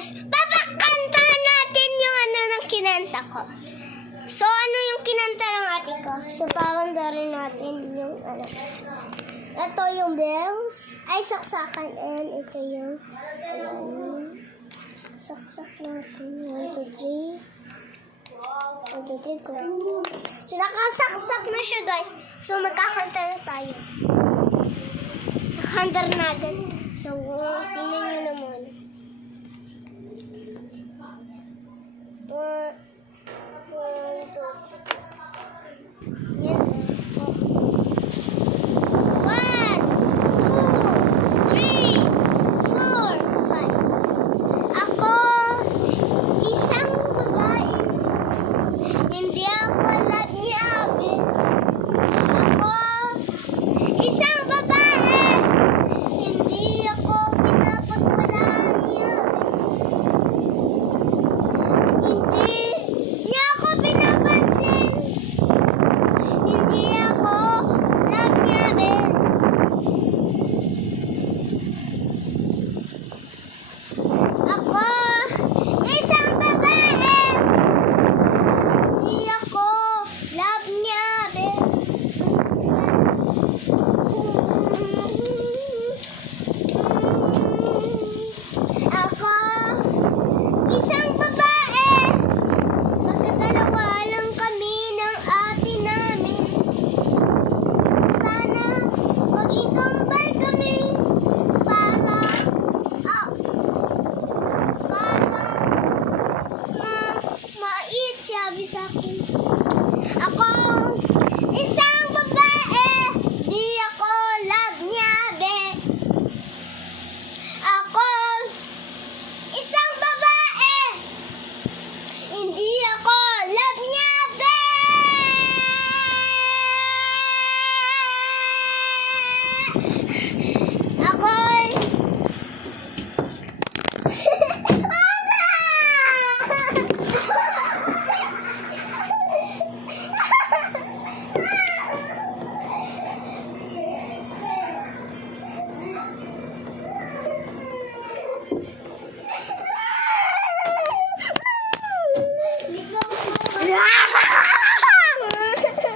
guys, papakanta natin yung ano ng kinanta ko. So, ano yung kinanta ng ate ko? So, pakanta rin natin yung ano. Ito yung bells. Ay, saksakan. And ito yung saksak natin. 1, 2, 3. 1, 2, 3, go. So, nakasaksak na siya, guys. So, magkakanta na tayo. Nakakanta natin. So, tingnan nyo